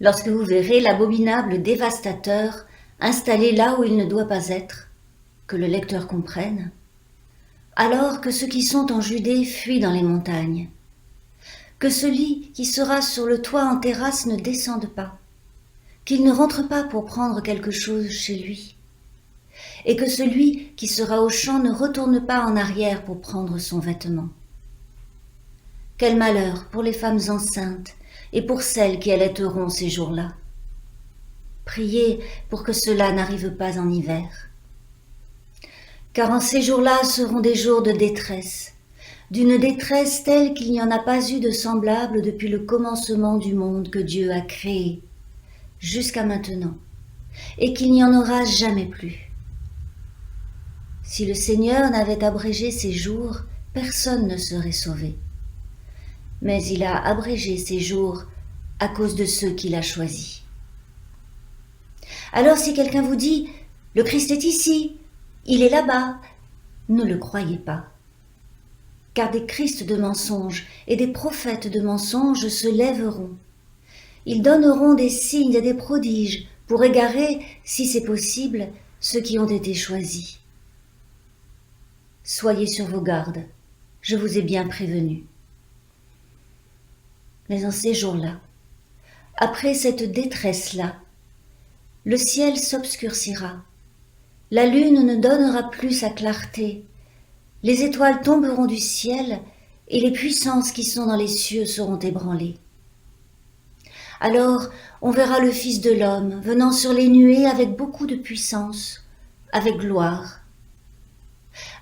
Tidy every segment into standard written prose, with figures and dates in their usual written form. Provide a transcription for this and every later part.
lorsque vous verrez l'abominable dévastateur installé là où il ne doit pas être, que le lecteur comprenne, alors que ceux qui sont en Judée fuient dans les montagnes, que celui qui sera sur le toit en terrasse ne descende pas, qu'il ne rentre pas pour prendre quelque chose chez lui, et que celui qui sera au champ ne retourne pas en arrière pour prendre son vêtement. Quel malheur pour les femmes enceintes et pour celles qui allaiteront ces jours-là. Priez pour que cela n'arrive pas en hiver. Car en ces jours-là seront des jours de détresse, d'une détresse telle qu'il n'y en a pas eu de semblable depuis le commencement du monde que Dieu a créé, jusqu'à maintenant, et qu'il n'y en aura jamais plus. Si le Seigneur n'avait abrégé ces jours, personne ne serait sauvé. Mais il a abrégé ces jours à cause de ceux qu'il a choisis. Alors si quelqu'un vous dit « Le Christ est ici, il est là-bas », ne le croyez pas. Car des Christs de mensonges et des prophètes de mensonges se lèveront. Ils donneront des signes et des prodiges pour égarer, si c'est possible, ceux qui ont été choisis. Soyez sur vos gardes, je vous ai bien prévenu. Mais en ces jours-là, après cette détresse-là, le ciel s'obscurcira, la lune ne donnera plus sa clarté, les étoiles tomberont du ciel et les puissances qui sont dans les cieux seront ébranlées. Alors on verra le Fils de l'homme venant sur les nuées avec beaucoup de puissance, avec gloire.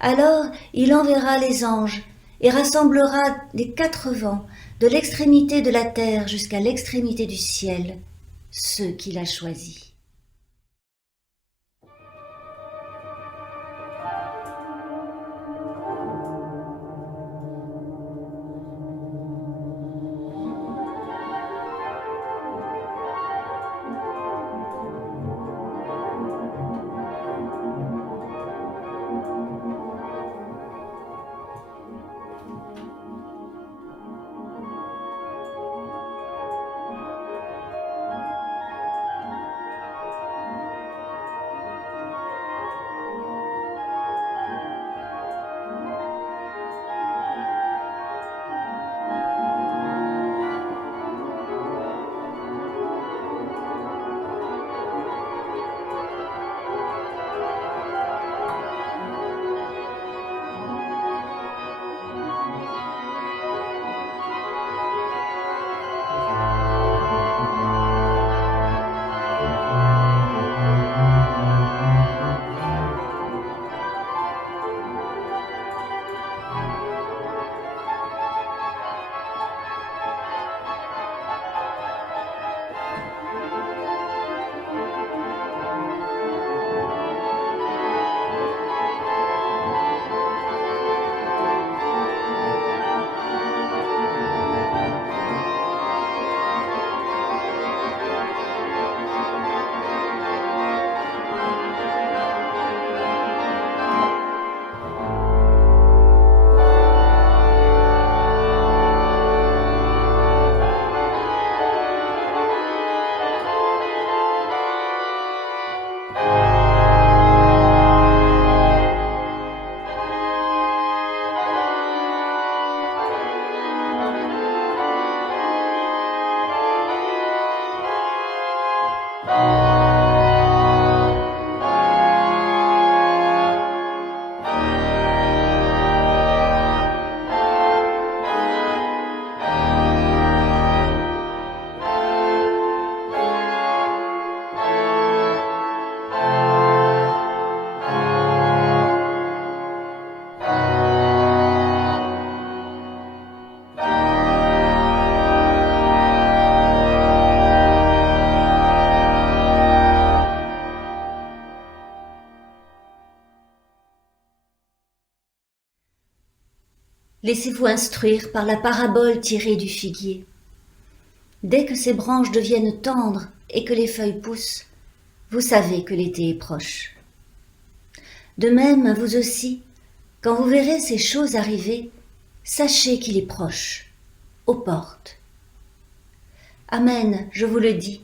Alors il enverra les anges et rassemblera des quatre vents, de l'extrémité de la terre jusqu'à l'extrémité du ciel, ceux qu'il a choisis. Laissez-vous instruire par la parabole tirée du figuier. Dès que ses branches deviennent tendres et que les feuilles poussent, vous savez que l'été est proche. De même, vous aussi, quand vous verrez ces choses arriver, sachez qu'il est proche, aux portes. Amen, je vous le dis,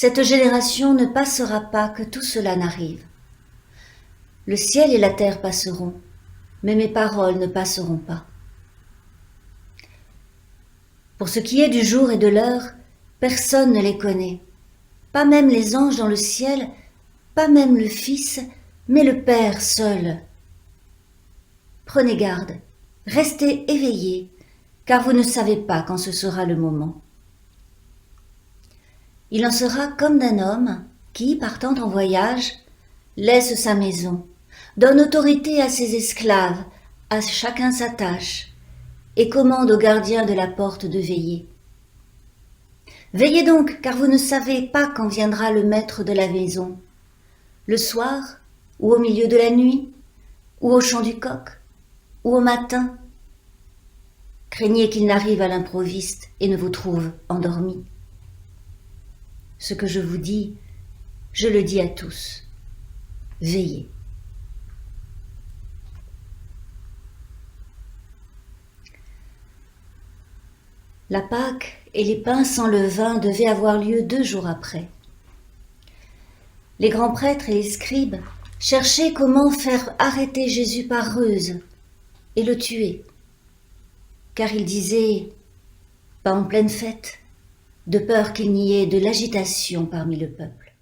Cette génération ne passera pas que tout cela n'arrive. Le ciel et la terre passeront, mais mes paroles ne passeront pas. Pour ce qui est du jour et de l'heure, personne ne les connaît, pas même les anges dans le ciel, pas même le Fils, mais le Père seul. Prenez garde, restez éveillés, car vous ne savez pas quand ce sera le moment. Il en sera comme d'un homme qui, partant en voyage, laisse sa maison, donne autorité à ses esclaves, à chacun sa tâche, et commande au gardien de la porte de veiller. Veillez donc, car vous ne savez pas quand viendra le maître de la maison, le soir, ou au milieu de la nuit, ou au chant du coq, ou au matin. Craignez qu'il n'arrive à l'improviste et ne vous trouve endormis. Ce que je vous dis, je le dis à tous. Veillez. La Pâque et les pains sans levain devaient avoir lieu 2 jours après. Les grands prêtres et les scribes cherchaient comment faire arrêter Jésus par ruse et le tuer, car ils disaient « pas en pleine fête », de peur qu'il n'y ait de l'agitation parmi le peuple.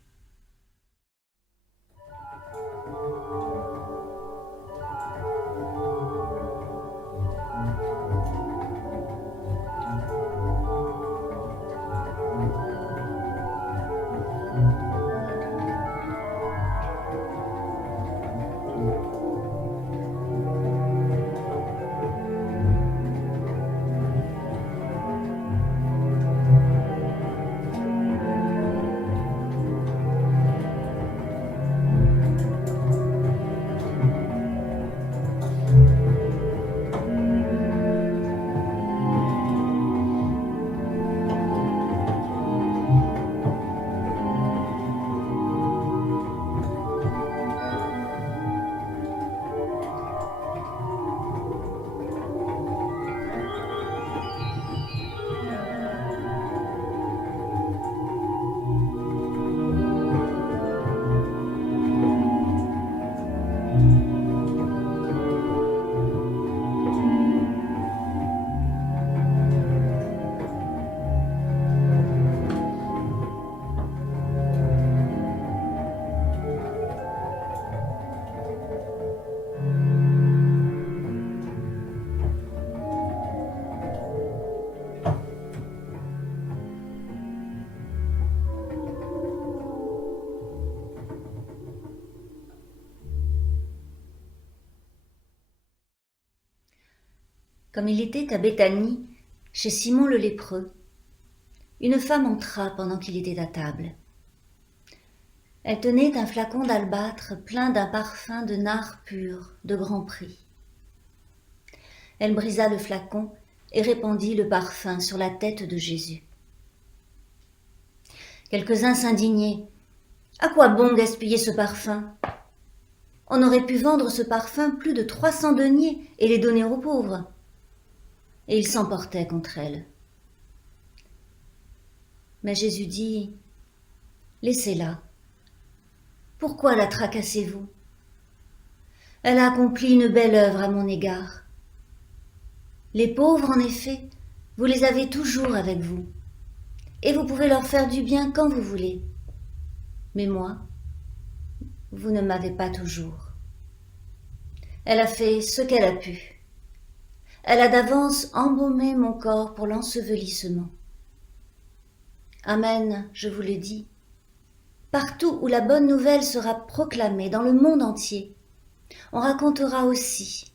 Comme il était à Béthanie, chez Simon le lépreux, une femme entra pendant qu'il était à table. Elle tenait un flacon d'albâtre plein d'un parfum de nard pur de grand prix. Elle brisa le flacon et répandit le parfum sur la tête de Jésus. Quelques-uns s'indignaient. « À quoi bon gaspiller ce parfum ? On aurait pu vendre ce parfum plus de 300 deniers et les donner aux pauvres. » Et ils s'emportaient contre elle. Mais Jésus dit, « Laissez-la. Pourquoi la tracassez-vous ? Elle a accompli une belle œuvre à mon égard. Les pauvres, en effet, vous les avez toujours avec vous, et vous pouvez leur faire du bien quand vous voulez. Mais moi, vous ne m'avez pas toujours. » Elle a fait ce qu'elle a pu. Elle a d'avance embaumé mon corps pour l'ensevelissement. Amen, je vous le dis. Partout où la bonne nouvelle sera proclamée dans le monde entier, on racontera aussi,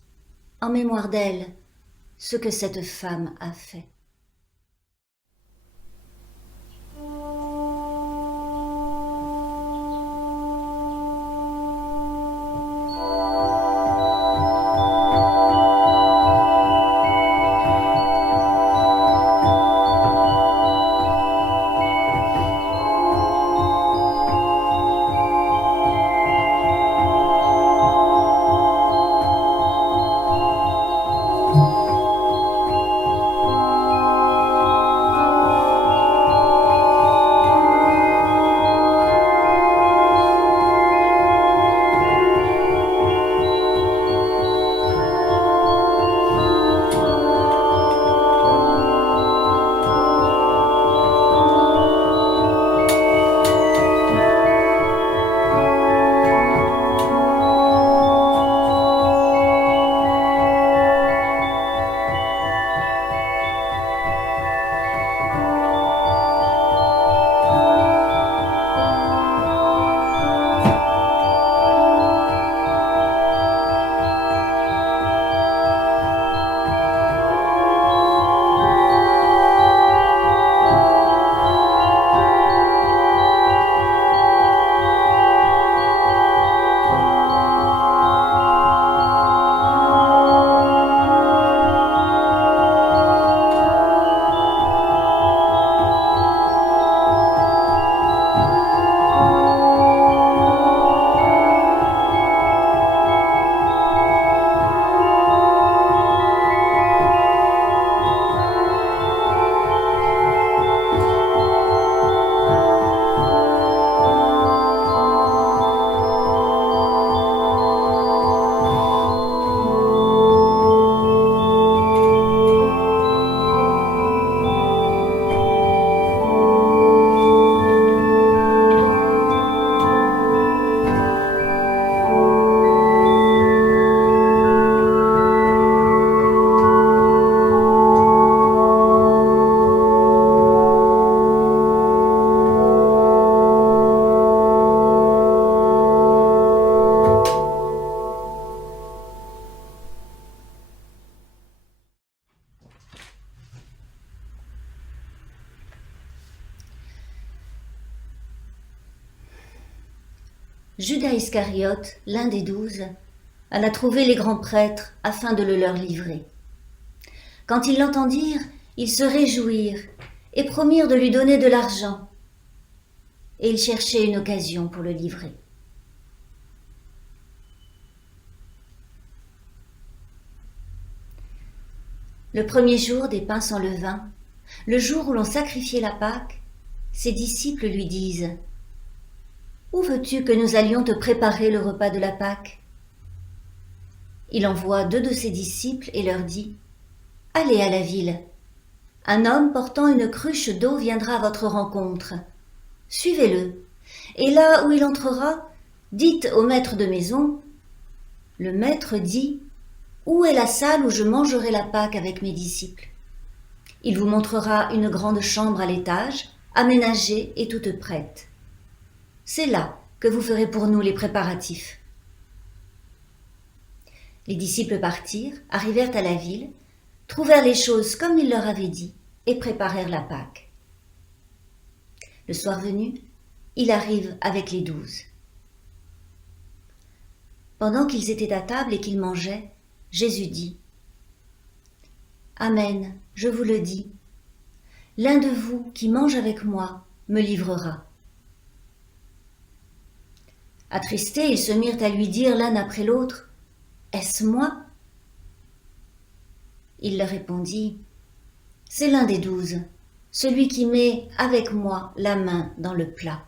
en mémoire d'elle, ce que cette femme a fait. Judas Iscariote, l'un des 12, alla trouver les grands prêtres afin de le leur livrer. Quand ils l'entendirent, ils se réjouirent et promirent de lui donner de l'argent. Et ils cherchaient une occasion pour le livrer. Le premier jour des pains sans levain, le jour où l'on sacrifiait la Pâque, ses disciples lui disent « Où veux-tu que nous allions te préparer le repas de la Pâque ?» Il envoie 2 de ses disciples et leur dit « Allez à la ville. Un homme portant une cruche d'eau viendra à votre rencontre. Suivez-le. Et là où il entrera, dites au maître de maison, « Le maître dit, où est la salle où je mangerai la Pâque avec mes disciples ?» Il vous montrera une grande chambre à l'étage, aménagée et toute prête. C'est là que vous ferez pour nous les préparatifs. Les disciples partirent, arrivèrent à la ville, trouvèrent les choses comme il leur avait dit et préparèrent la Pâque. Le soir venu, il arrive avec les 12. Pendant qu'ils étaient à table et qu'ils mangeaient, Jésus dit « Amen, je vous le dis, l'un de vous qui mange avec moi me livrera. » Attristés, ils se mirent à lui dire l'un après l'autre « Est-ce moi ?» Il leur répondit « C'est l'un des 12, celui qui met avec moi la main dans le plat. »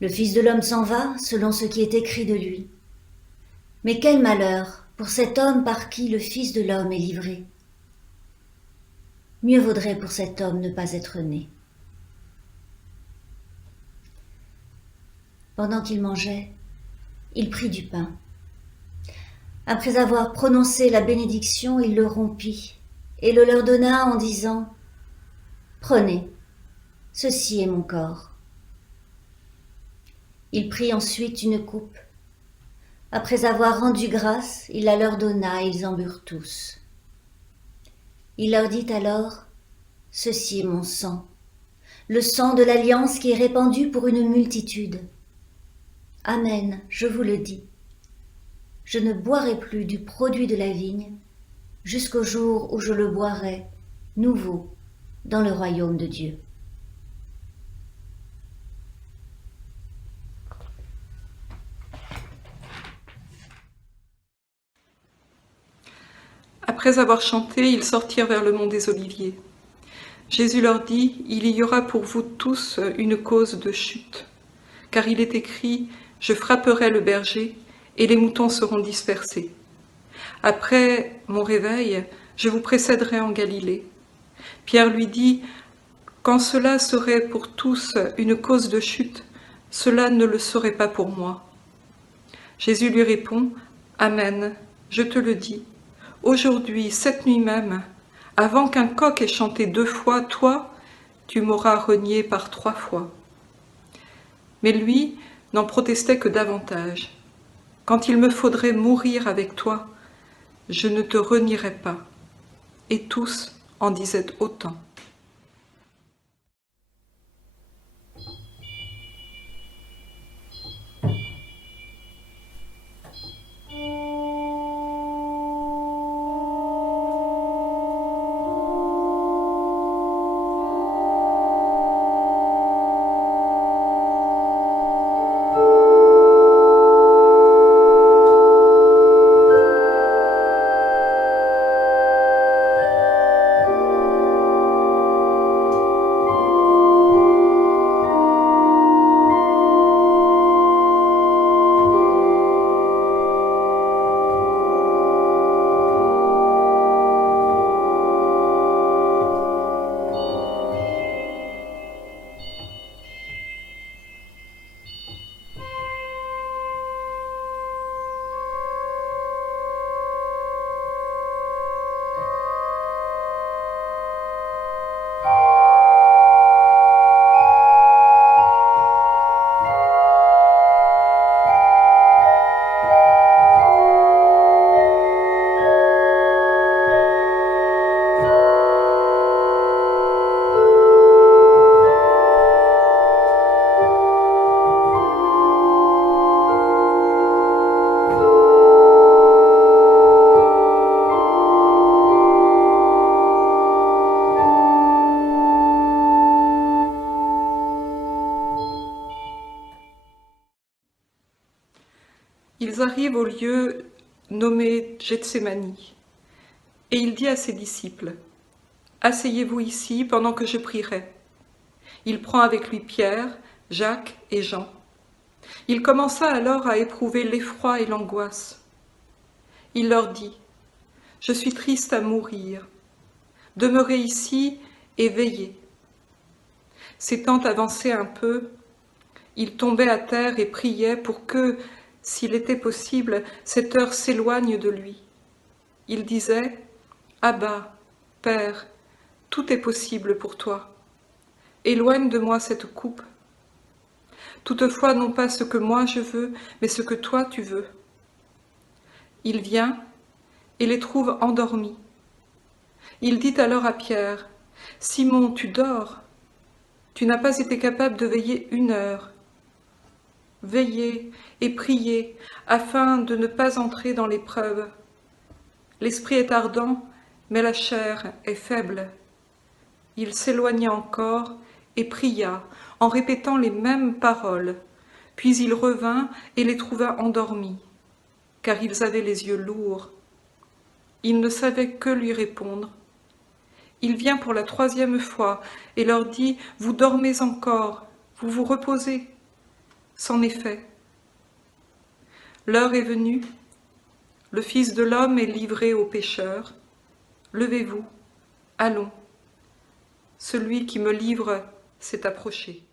Le Fils de l'homme s'en va selon ce qui est écrit de lui. Mais quel malheur pour cet homme par qui le Fils de l'homme est livré. Mieux vaudrait pour cet homme ne pas être né. Pendant qu'il mangeait, il prit du pain. Après avoir prononcé la bénédiction, il le rompit et le leur donna en disant « Prenez, ceci est mon corps. » Il prit ensuite une coupe. Après avoir rendu grâce, il la leur donna et ils en burent tous. Il leur dit alors « Ceci est mon sang, le sang de l'alliance qui est répandu pour une multitude. Amen, je vous le dis. Je ne boirai plus du produit de la vigne jusqu'au jour où je le boirai nouveau dans le royaume de Dieu. » Après avoir chanté, ils sortirent vers le mont des Oliviers. Jésus leur dit, « Il y aura pour vous tous une cause de chute, car il est écrit, « Je frapperai le berger, et les moutons seront dispersés. » Après mon réveil, je vous précéderai en Galilée. Pierre lui dit, « Quand cela serait pour tous une cause de chute, cela ne le serait pas pour moi. » Jésus lui répond, « Amen, je te le dis. Aujourd'hui, cette nuit même, avant qu'un coq ait chanté 2 fois, toi, tu m'auras renié par 3 fois. » Mais lui n'en protestait que davantage. « Quand il me faudrait mourir avec toi, je ne te renierai pas. » Et tous en disaient autant. Ils arrivent au lieu nommé Gethsémani, et il dit à ses disciples, « Asseyez-vous ici pendant que je prierai. » Il prend avec lui Pierre, Jacques et Jean. Il commença alors à éprouver l'effroi et l'angoisse. Il leur dit, « Je suis triste à mourir. Demeurez ici et veillez. » S'étant avancé un peu, il tombait à terre et priait pour que, s'il était possible, cette heure s'éloigne de lui. Il disait, « Abba, Père, tout est possible pour toi. Éloigne de moi cette coupe. Toutefois, non pas ce que moi je veux, mais ce que toi tu veux. » Il vient et les trouve endormis. Il dit alors à Pierre, « Simon, tu dors. Tu n'as pas été capable de veiller 1 heure. Veillez et priez afin de ne pas entrer dans l'épreuve. L'esprit est ardent, mais la chair est faible. » Il s'éloigna encore et pria en répétant les mêmes paroles. Puis il revint et les trouva endormis, car ils avaient les yeux lourds. Il ne savait que lui répondre. Il vient pour la 3e fois et leur dit, « Vous dormez encore, vous vous reposez. » C'en est fait. L'heure est venue, le Fils de l'homme est livré aux pécheurs. Levez-vous, allons. Celui qui me livre s'est approché.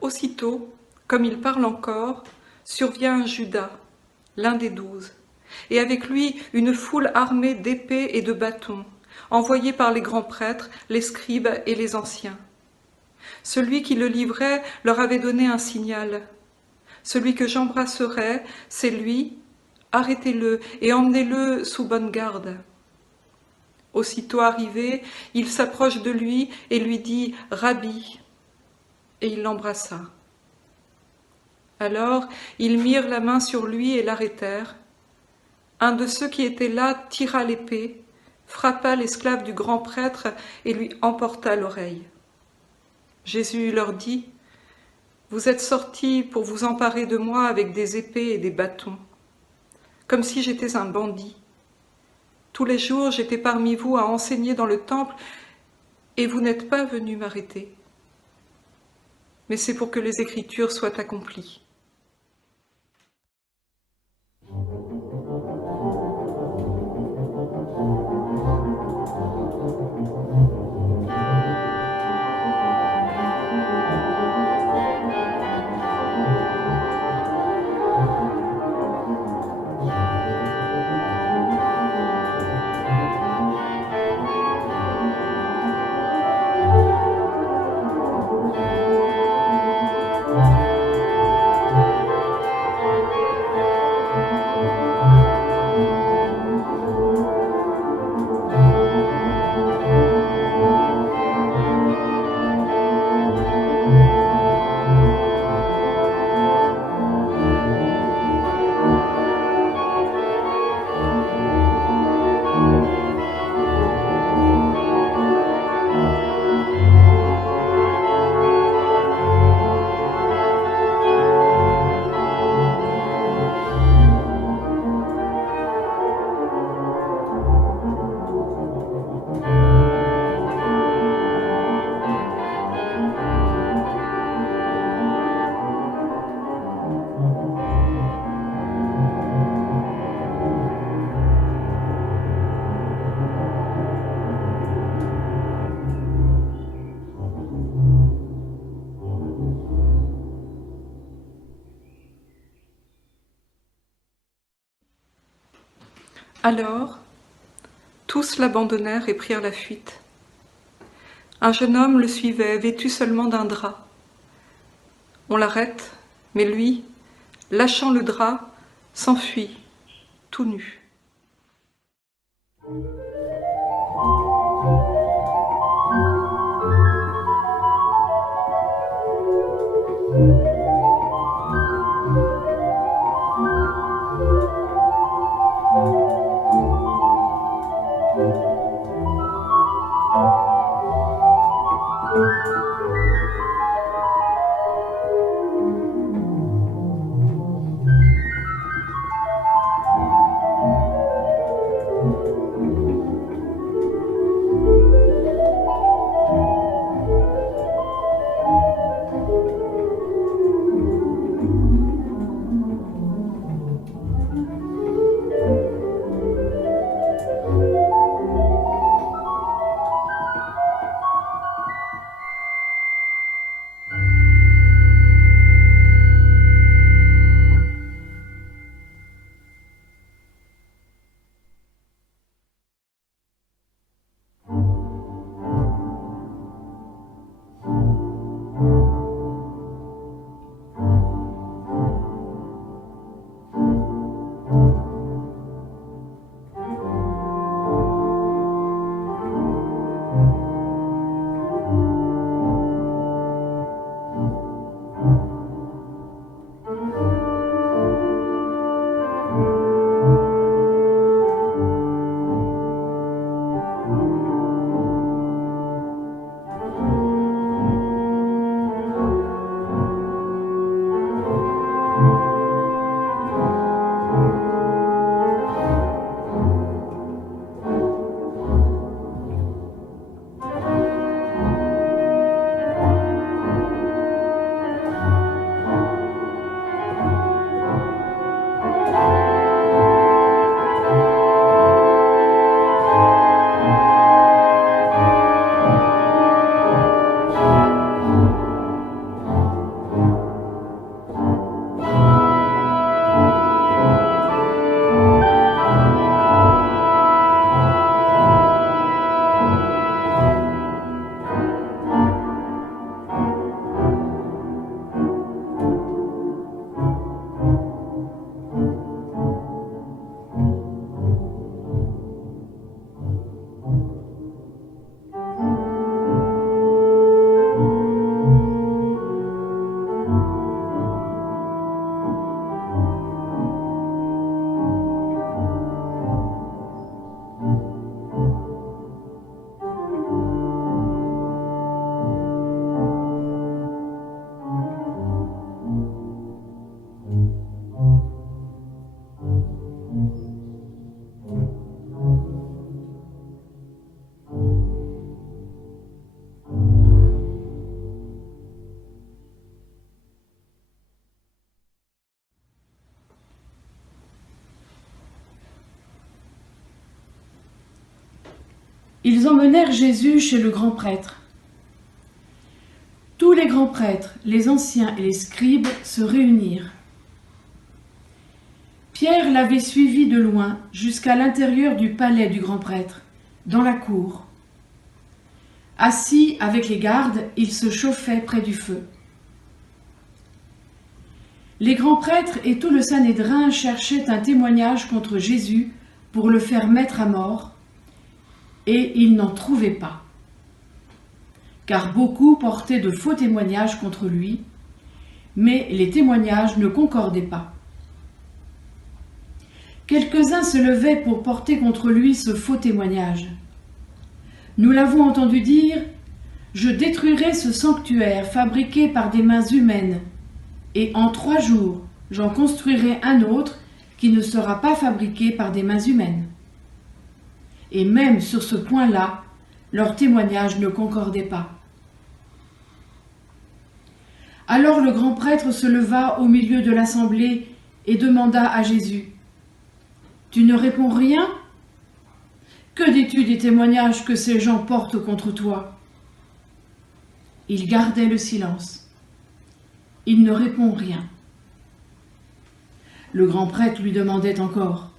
Aussitôt, comme il parle encore, survient un Judas, l'un des 12, et avec lui une foule armée d'épées et de bâtons, envoyés par les grands prêtres, les scribes et les anciens. Celui qui le livrait leur avait donné un signal. « Celui que j'embrasserai, c'est lui, arrêtez-le et emmenez-le sous bonne garde. » Aussitôt arrivé, il s'approche de lui et lui dit « Rabbi », et il l'embrassa. Alors ils mirent la main sur lui et l'arrêtèrent. Un de ceux qui étaient là tira l'épée, frappa l'esclave du grand prêtre et lui emporta l'oreille. Jésus leur dit, « Vous êtes sortis pour vous emparer de moi avec des épées et des bâtons, comme si j'étais un bandit. Tous les jours j'étais parmi vous à enseigner dans le temple, et vous n'êtes pas venus m'arrêter. Mais c'est pour que les Écritures soient accomplies. » Alors, tous l'abandonnèrent et prirent la fuite. Un jeune homme le suivait, vêtu seulement d'un drap. On l'arrête, mais lui, lâchant le drap, s'enfuit, tout nu. Ils emmenèrent Jésus chez le grand prêtre. Tous les grands prêtres, les anciens et les scribes se réunirent. Pierre l'avait suivi de loin jusqu'à l'intérieur du palais du grand prêtre, dans la cour. Assis avec les gardes, il se chauffait près du feu. Les grands prêtres et tout le Sanhédrin cherchaient un témoignage contre Jésus pour le faire mettre à mort, et ils n'en trouvaient pas. Car beaucoup portaient de faux témoignages contre lui, mais les témoignages ne concordaient pas. Quelques-uns se levaient pour porter contre lui ce faux témoignage. Nous l'avons entendu dire « Je détruirai ce sanctuaire fabriqué par des mains humaines, et en 3 jours, j'en construirai un autre qui ne sera pas fabriqué par des mains humaines. » Et même sur ce point-là, leur témoignage ne concordait pas. Alors le grand prêtre se leva au milieu de l'assemblée et demanda à Jésus : « Tu ne réponds rien ? Que dis-tu des témoignages que ces gens portent contre toi ?» Il gardait le silence. Il ne répond rien. Le grand prêtre lui demandait encore :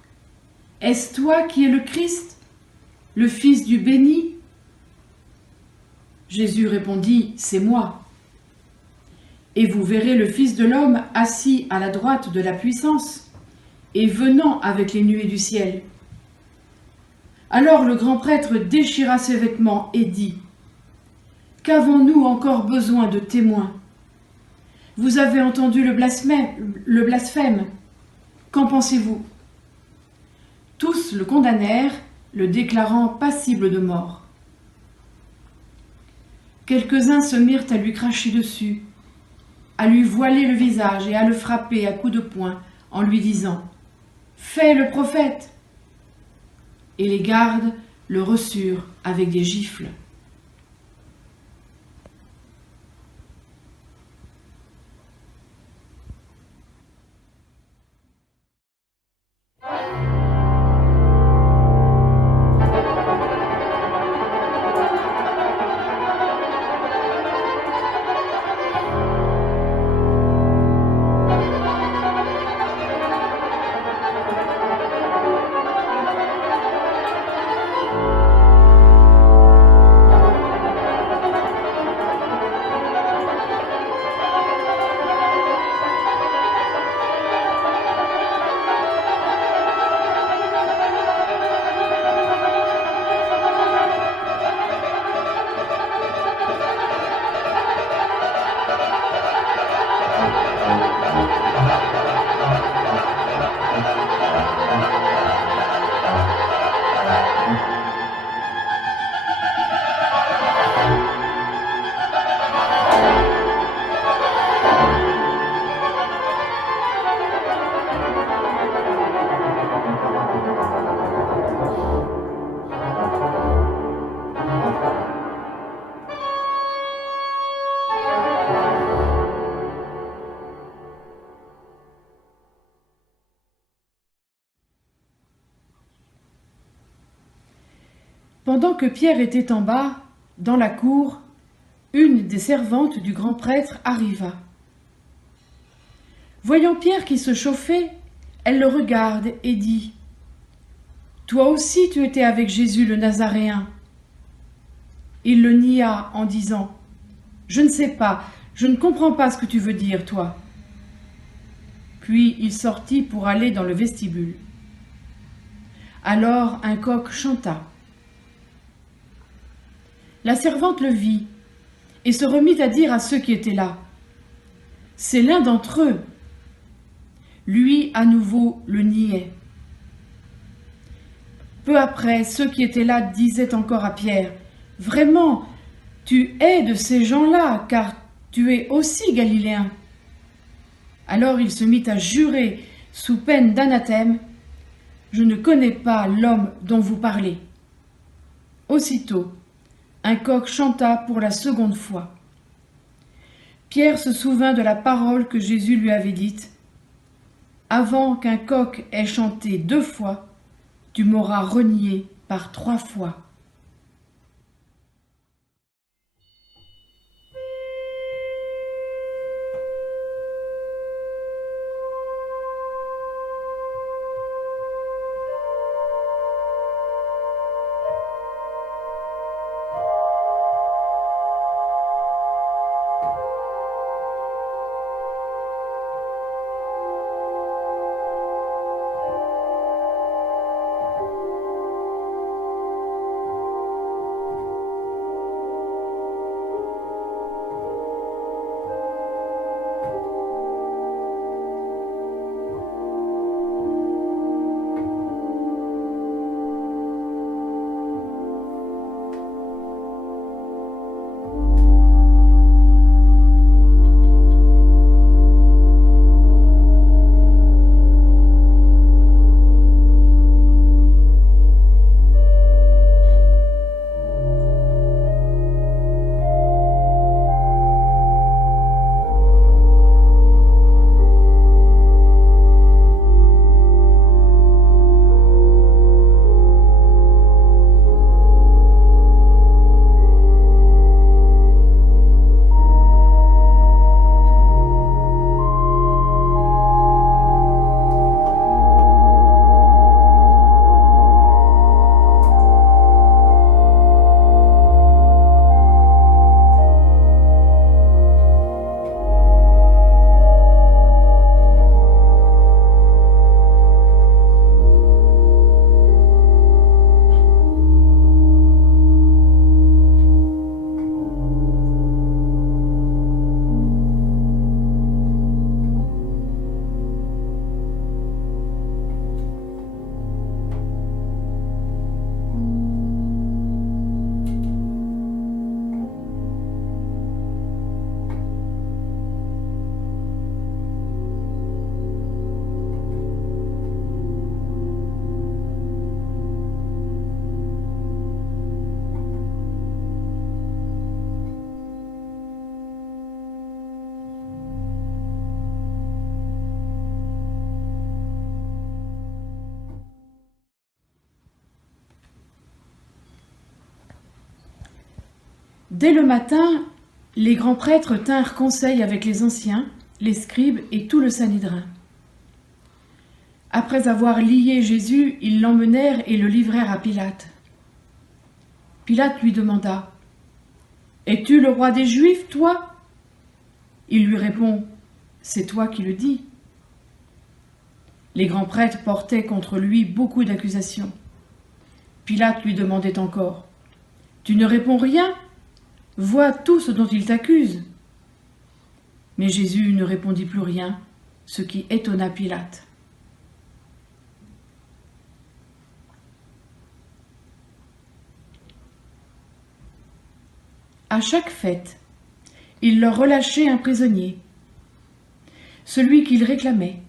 Est-ce toi qui es le Christ, le Fils du béni ? Jésus répondit, c'est moi. Et vous verrez le Fils de l'homme assis à la droite de la puissance et venant avec les nuées du ciel. Alors le grand prêtre déchira ses vêtements et dit, qu'avons-nous encore besoin de témoins ? Vous avez entendu le blasphème. Qu'en pensez-vous ? Tous le condamnèrent, le déclarant passible de mort. Quelques-uns se mirent à lui cracher dessus, à lui voiler le visage et à le frapper à coups de poing en lui disant « Fais le prophète !» Et les gardes le reçurent avec des gifles. Pendant que Pierre était en bas, dans la cour, une des servantes du grand prêtre arriva. Voyant Pierre qui se chauffait, elle le regarde et dit « Toi aussi tu étais avec Jésus le Nazaréen. » Il le nia en disant « Je ne sais pas, je ne comprends pas ce que tu veux dire, toi. » Puis il sortit pour aller dans le vestibule. Alors un coq chanta. La servante le vit et se remit à dire à ceux qui étaient là « C'est l'un d'entre eux. » Lui, à nouveau, le niait. Peu après, ceux qui étaient là disaient encore à Pierre « Vraiment, tu es de ces gens-là, car tu es aussi galiléen. » Alors il se mit à jurer, sous peine d'anathème « Je ne connais pas l'homme dont vous parlez. » Aussitôt, un coq chanta pour la seconde fois. Pierre se souvint de la parole que Jésus lui avait dite « Avant qu'un coq ait chanté 2 fois, tu m'auras renié par 3 fois. » Dès le matin, les grands prêtres tinrent conseil avec les anciens, les scribes et tout le Sanhédrin. Après avoir lié Jésus, ils l'emmenèrent et le livrèrent à Pilate. Pilate lui demanda : « Es-tu le roi des Juifs, toi ?» Il lui répond : « C'est toi qui le dis. » Les grands prêtres portaient contre lui beaucoup d'accusations. Pilate lui demandait encore : « Tu ne réponds rien ? Vois tout ce dont il t'accuse. » Mais Jésus ne répondit plus rien, ce qui étonna Pilate. À chaque fête, il leur relâchait un prisonnier, celui qu'ils réclamaient.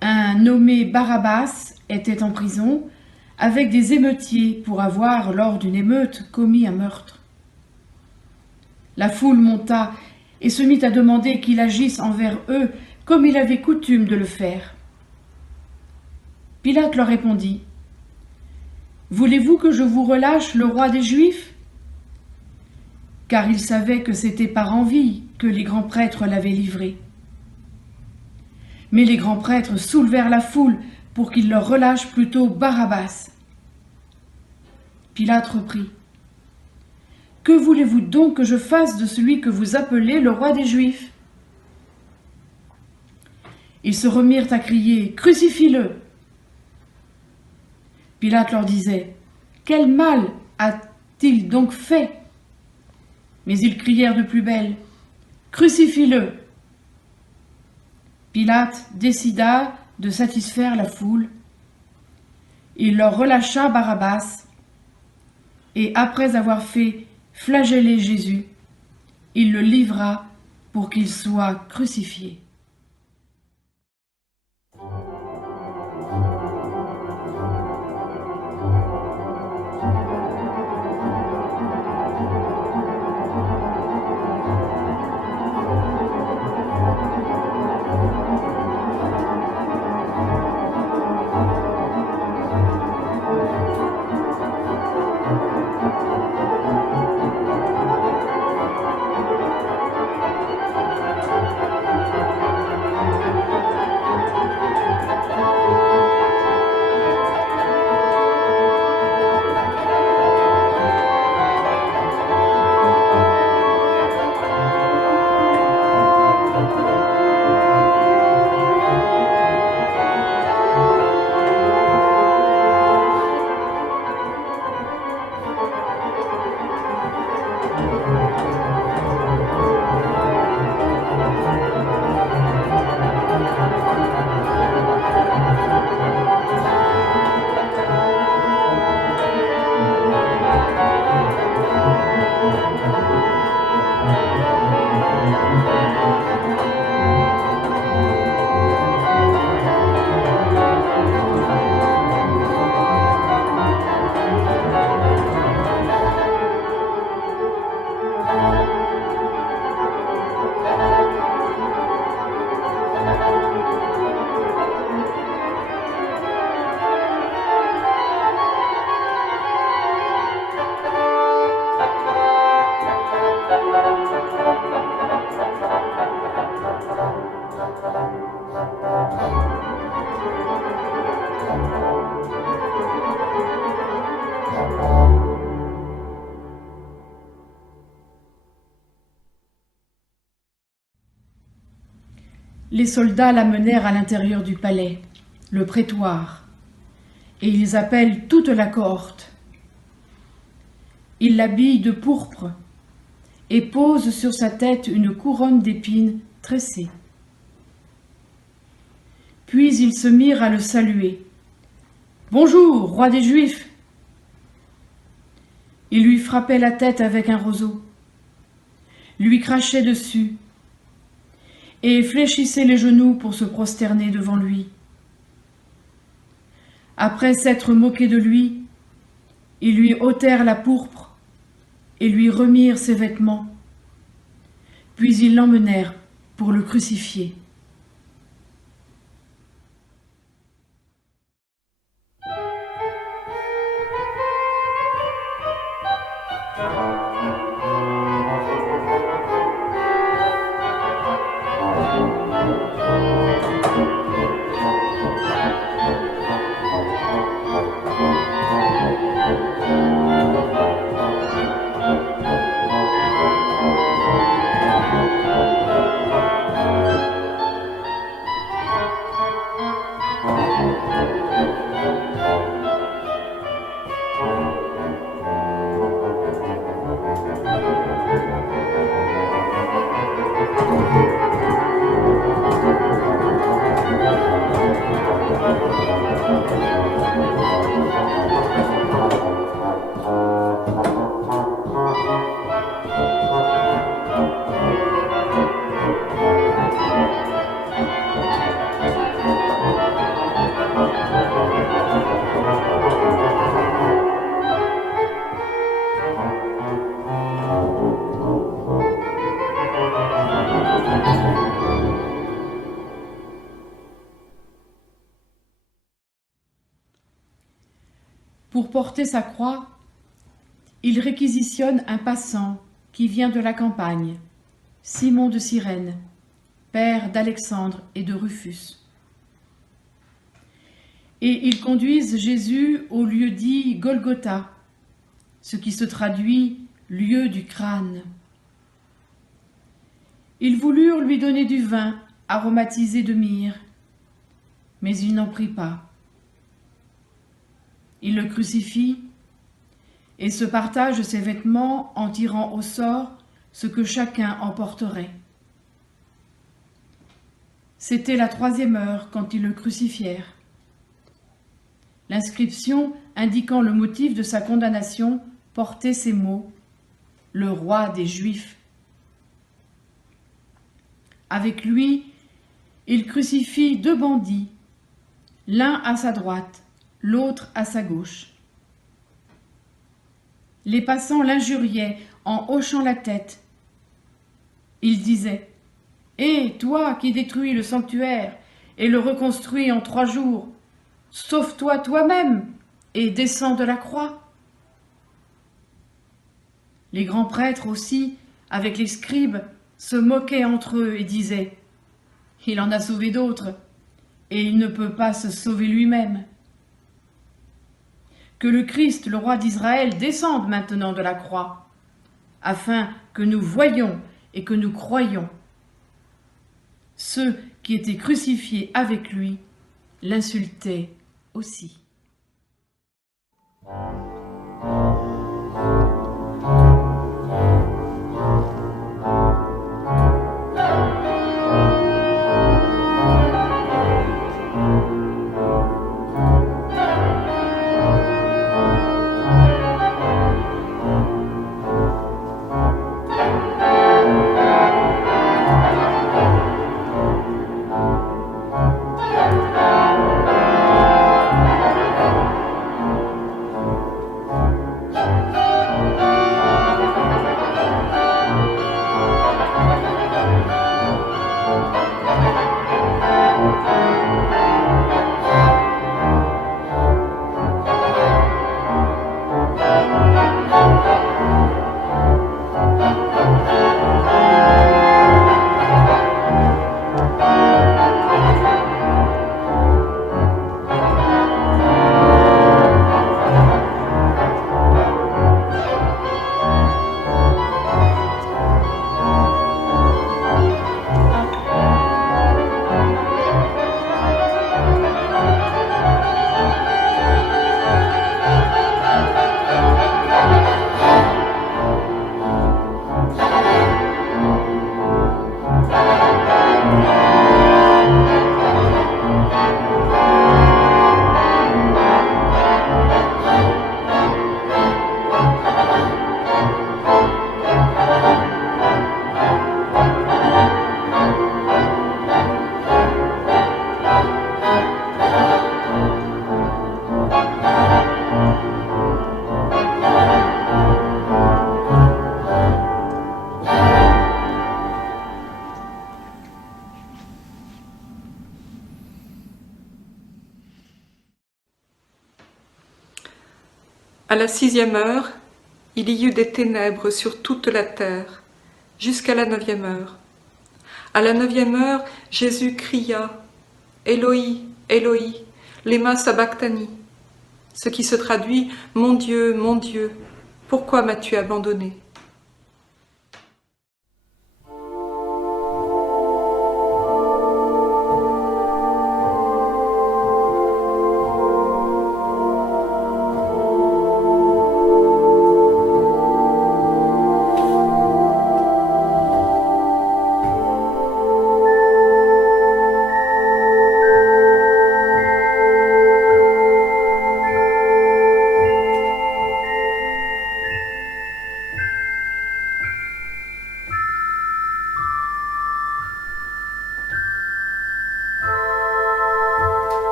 Un nommé Barabbas était en prison avec des émeutiers pour avoir, lors d'une émeute, commis un meurtre. La foule monta et se mit à demander qu'il agisse envers eux comme il avait coutume de le faire. Pilate leur répondit : « Voulez-vous que je vous relâche le roi des Juifs ? » Car il savait que c'était par envie que les grands prêtres l'avaient livré. Mais les grands prêtres soulevèrent la foule pour qu'il leur relâche plutôt Barabbas. Pilate reprit : « Que voulez-vous donc que je fasse de celui que vous appelez le roi des Juifs ? » Ils se remirent à crier : « Crucifie-le !» Pilate leur disait : « Quel mal a-t-il donc fait ? » Mais ils crièrent de plus belle : « Crucifie-le !» Pilate décida de satisfaire la foule. Il leur relâcha Barabbas, et après avoir fait flageller Jésus, il le livra pour qu'il soit crucifié. Les soldats l'amenèrent à l'intérieur du palais, le prétoire, et ils appellent toute la cohorte. Ils l'habillent de pourpre et posent sur sa tête une couronne d'épines tressée. Puis ils se mirent à le saluer. « Bonjour, roi des Juifs !» Ils lui frappaient la tête avec un roseau, lui crachaient dessus, et fléchissaient les genoux pour se prosterner devant lui. Après s'être moqués de lui, ils lui ôtèrent la pourpre et lui remirent ses vêtements, puis ils l'emmenèrent pour le crucifier. pour porter sa croix, il réquisitionne un passant qui vient de la campagne, Simon de Cyrène, père d'Alexandre et de Rufus. Et ils conduisent Jésus au lieu dit Golgotha, ce qui se traduit lieu du crâne. Ils voulurent lui donner du vin aromatisé de myrrhe, mais il n'en prit pas. Ils le crucifient et se partagent ses vêtements en tirant au sort ce que chacun emporterait. C'était la 3e heure quand ils le crucifièrent. L'inscription indiquant le motif de sa condamnation portait ces mots : « Le roi des Juifs ». Avec lui, il crucifie 2 bandits, l'un à sa droite, l'autre à sa gauche. Les passants l'injuriaient en hochant la tête. Ils disaient : « Hé, toi qui détruis le sanctuaire et le reconstruis en 3 jours, sauve-toi toi-même et descends de la croix. » Les grands prêtres aussi, avec les scribes, se moquaient entre eux et disaient : « Il en a sauvé d'autres, et il ne peut pas se sauver lui-même. » Que le Christ, le roi d'Israël, descende maintenant de la croix, afin que nous voyions et que nous croyions. Ceux qui étaient crucifiés avec lui l'insultaient aussi. À la 6e heure, il y eut des ténèbres sur toute la terre, jusqu'à la 9e heure. À la 9e heure, Jésus cria « Éloi, Éloi, lema sabachthani », ce qui se traduit « Mon Dieu, pourquoi m'as-tu abandonné ?»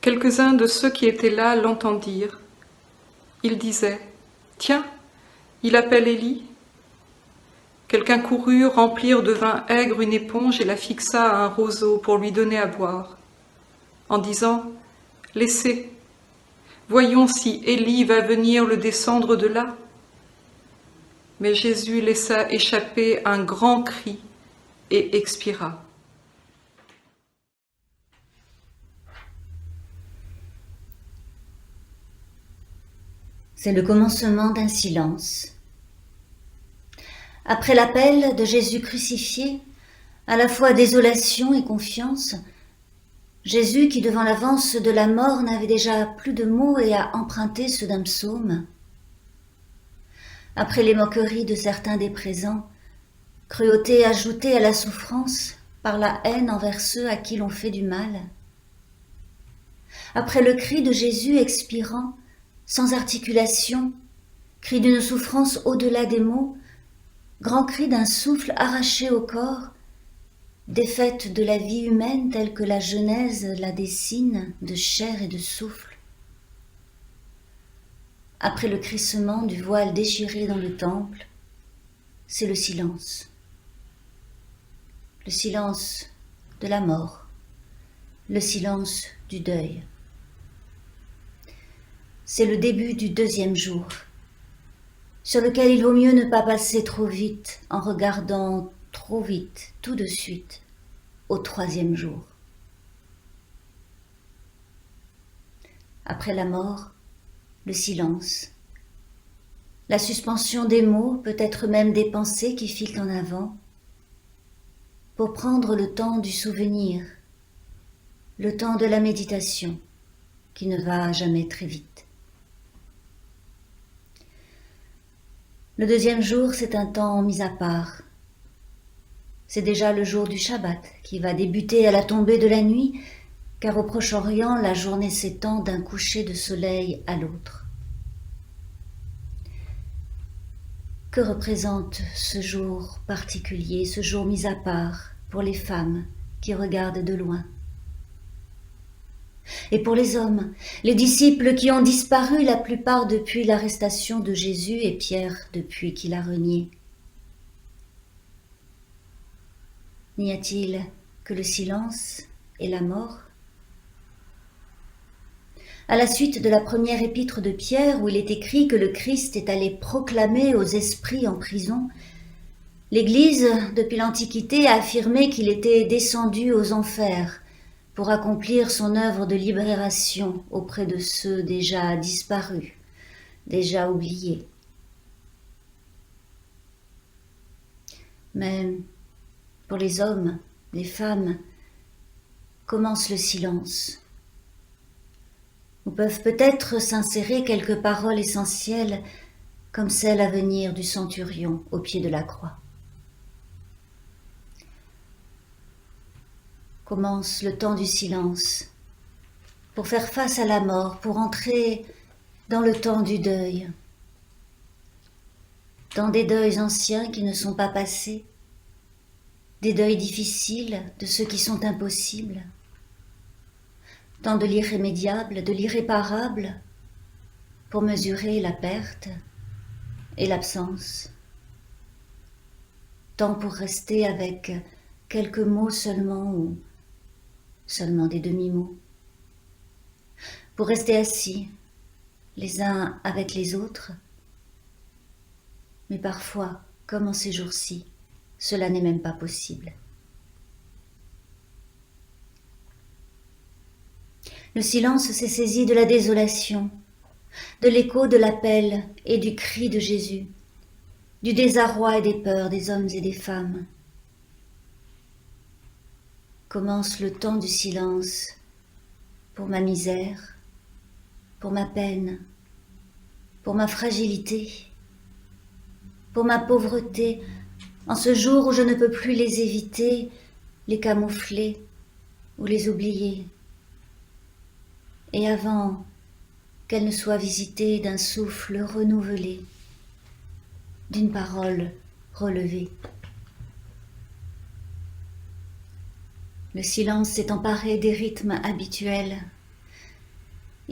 Quelques-uns de ceux qui étaient là l'entendirent. Ils disaient, « Tiens, il appelle Élie !» Quelqu'un courut remplir de vin aigre une éponge et la fixa à un roseau pour lui donner à boire, en disant, « Laissez, voyons si Élie va venir le descendre de là. » Mais Jésus laissa échapper un grand cri et expira. C'est le commencement d'un silence. Après l'appel de Jésus crucifié, à la fois désolation et confiance, Jésus qui devant l'avance de la mort n'avait déjà plus de mots et a emprunté ceux d'un psaume. Après les moqueries de certains des présents, cruauté ajoutée à la souffrance par la haine envers ceux à qui l'on fait du mal. Après le cri de Jésus expirant, sans articulation, cri d'une souffrance au-delà des mots, grand cri d'un souffle arraché au corps, défaite de la vie humaine telle que la Genèse la dessine de chair et de souffle. Après le crissement du voile déchiré dans le temple, c'est le silence de la mort, le silence du deuil. C'est le début du deuxième jour, sur lequel il vaut mieux ne pas passer trop vite en regardant trop vite, tout de suite, au troisième jour. Après la mort, le silence, la suspension des mots, peut-être même des pensées qui filent en avant, pour prendre le temps du souvenir, le temps de la méditation, qui ne va jamais très vite. Le deuxième jour, c'est un temps mis à part. C'est déjà le jour du Shabbat, qui va débuter à la tombée de la nuit, car au Proche-Orient, la journée s'étend d'un coucher de soleil à l'autre. Que représente ce jour particulier, ce jour mis à part pour les femmes qui regardent de loin? Et pour les hommes, les disciples qui ont disparu, la plupart depuis l'arrestation de Jésus et Pierre depuis qu'il a renié. N'y a-t-il que le silence et la mort? À la suite de la première épître de Pierre, où il est écrit que le Christ est allé proclamer aux esprits en prison, l'Église, depuis l'Antiquité, a affirmé qu'il était descendu aux enfers pour accomplir son œuvre de libération auprès de ceux déjà disparus, déjà oubliés. Mais pour les hommes, les femmes, commence le silence, où peuvent peut-être s'insérer quelques paroles essentielles comme celle à venir du centurion au pied de la croix. Commence le temps du silence pour faire face à la mort, pour entrer dans le temps du deuil, dans des deuils anciens qui ne sont pas passés, des deuils difficiles de ceux qui sont impossibles, dans de l'irrémédiable, de l'irréparable, pour mesurer la perte et l'absence, tant pour rester avec quelques mots seulement ou seulement des demi-mots, pour rester assis les uns avec les autres, mais parfois, comme en ces jours-ci, cela n'est même pas possible. Le silence s'est saisi de la désolation, de l'écho de l'appel et du cri de Jésus, du désarroi et des peurs des hommes et des femmes. Commence le temps du silence pour ma misère, pour ma peine, pour ma fragilité, pour ma pauvreté, en ce jour où je ne peux plus les éviter, les camoufler ou les oublier. Et avant qu'elle ne soit visitée d'un souffle renouvelé, d'une parole relevée. Le silence s'est emparé des rythmes habituels,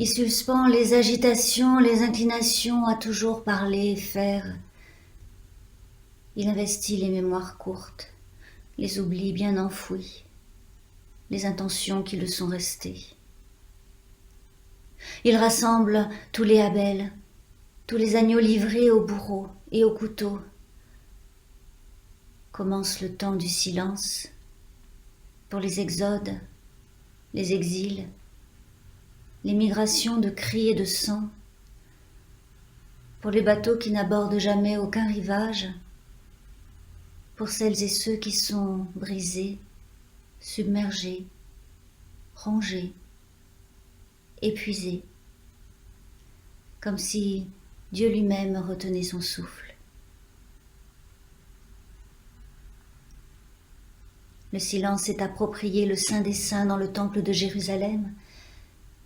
Il suspend les agitations, les inclinations à toujours parler, faire. Il investit les mémoires courtes, les oublis bien enfouis, les intentions qui le sont restées. Il rassemble tous les Abel, tous les agneaux livrés au bourreau et au couteau. Commence le temps du silence pour les exodes, les exils, les migrations de cris et de sang, pour les bateaux qui n'abordent jamais aucun rivage, pour celles et ceux qui sont brisés, submergés, rongés, épuisés, comme si Dieu lui-même retenait son souffle. Le silence s'est approprié le Saint des Saints dans le temple de Jérusalem,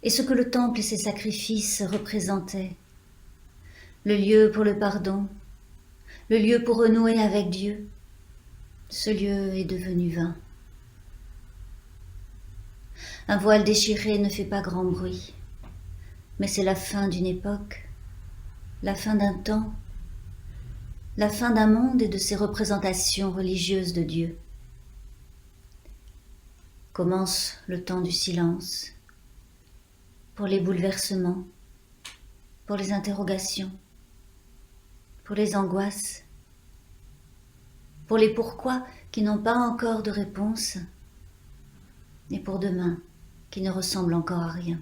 et ce que le temple et ses sacrifices représentaient. Le lieu pour le pardon, le lieu pour renouer avec Dieu, ce lieu est devenu vain. Un voile déchiré ne fait pas grand bruit, mais c'est la fin d'une époque, la fin d'un temps, la fin d'un monde et de ses représentations religieuses de Dieu. Commence le temps du silence, pour les bouleversements, pour les interrogations, pour les angoisses, pour les pourquoi qui n'ont pas encore de réponse, et pour demain qui ne ressemble encore à rien.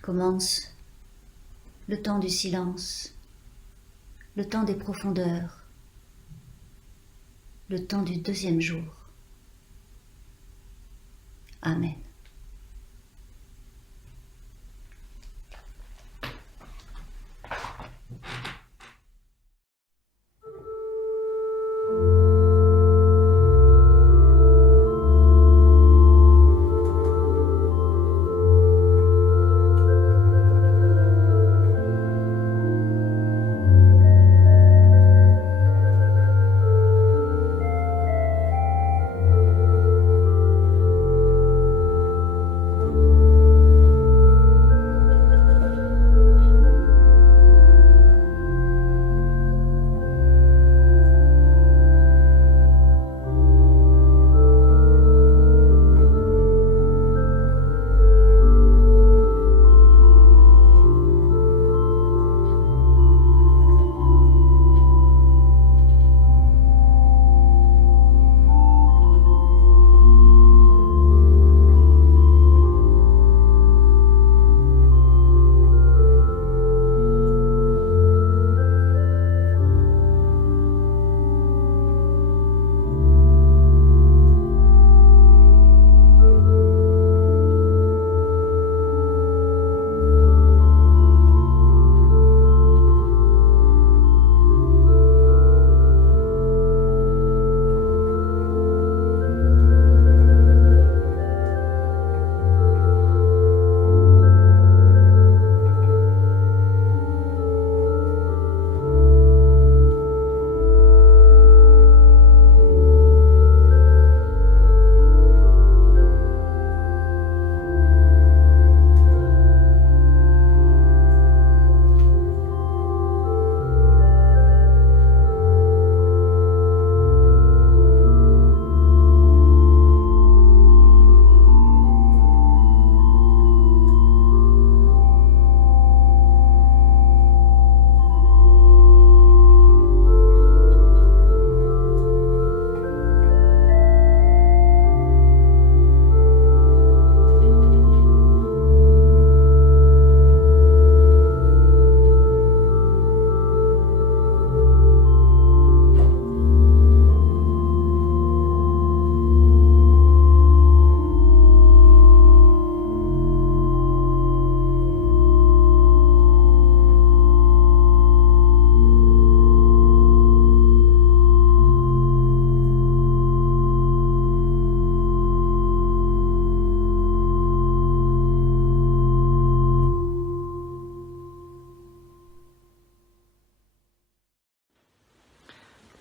Commence le temps du silence, le temps des profondeurs, le temps du deuxième jour. Amen.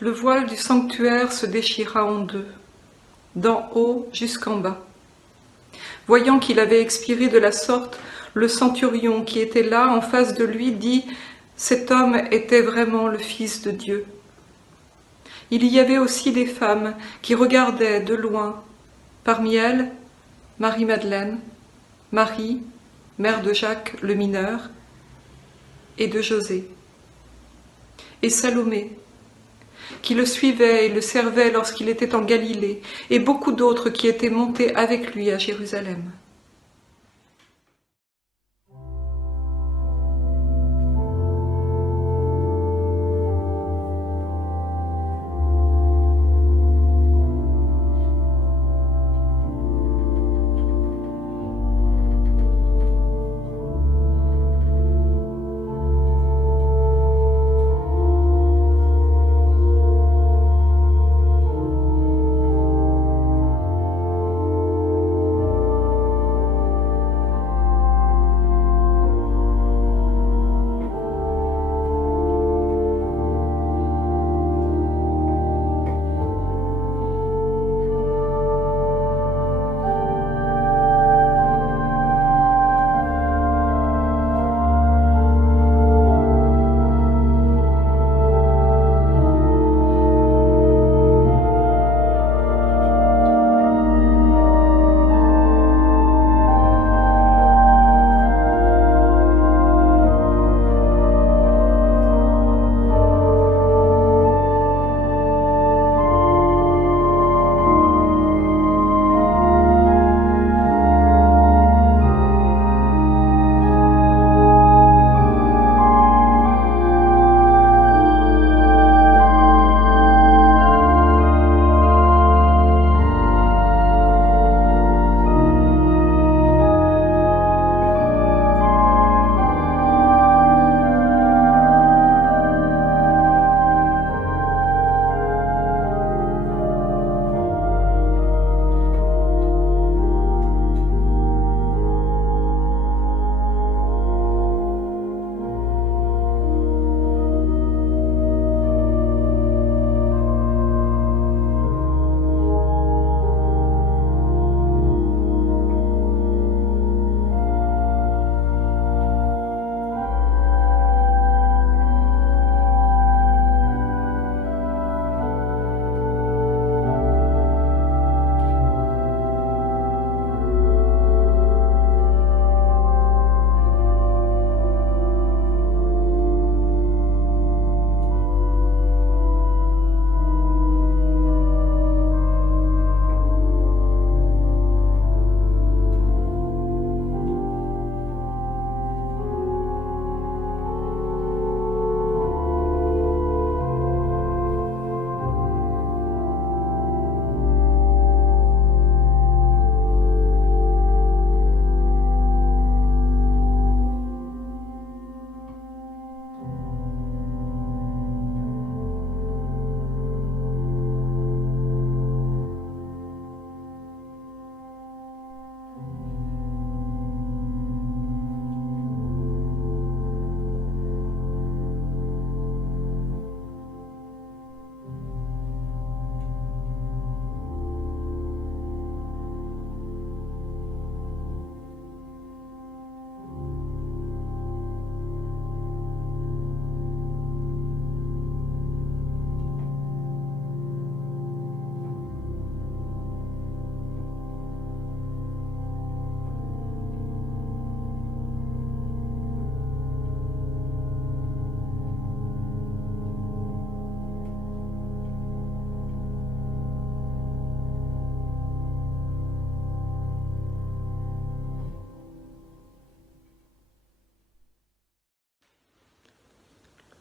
Le voile du sanctuaire se déchira en deux, d'en haut jusqu'en bas. Voyant qu'il avait expiré de la sorte, le centurion qui était là en face de lui dit « Cet homme était vraiment le Fils de Dieu ». Il y avait aussi des femmes qui regardaient de loin. Parmi elles, Marie-Madeleine, Marie, mère de Jacques le mineur, et de José, et Salomé, qui le suivait et le servait lorsqu'il était en Galilée, et beaucoup d'autres qui étaient montés avec lui à Jérusalem.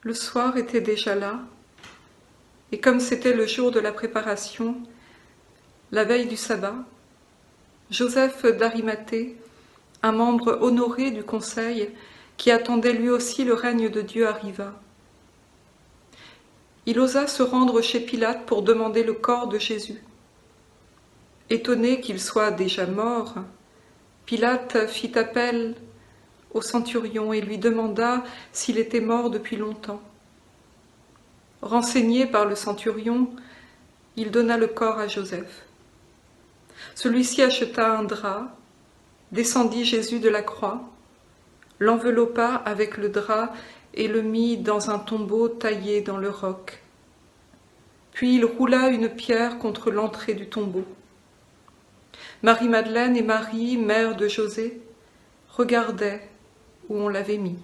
Le soir était déjà là, et comme c'était le jour de la préparation, la veille du sabbat, Joseph d'Arimathée, un membre honoré du conseil qui attendait lui aussi le règne de Dieu, arriva. Il osa se rendre chez Pilate pour demander le corps de Jésus. Étonné qu'il soit déjà mort, Pilate fit appel au centurion et lui demanda s'il était mort depuis longtemps. Renseigné par le centurion, il donna le corps à Joseph. Celui-ci acheta un drap, descendit Jésus de la croix, l'enveloppa avec le drap et le mit dans un tombeau taillé dans le roc. Puis il roula une pierre contre l'entrée du tombeau. Marie-Madeleine et Marie, mère de José, regardaient où on l'avait mis.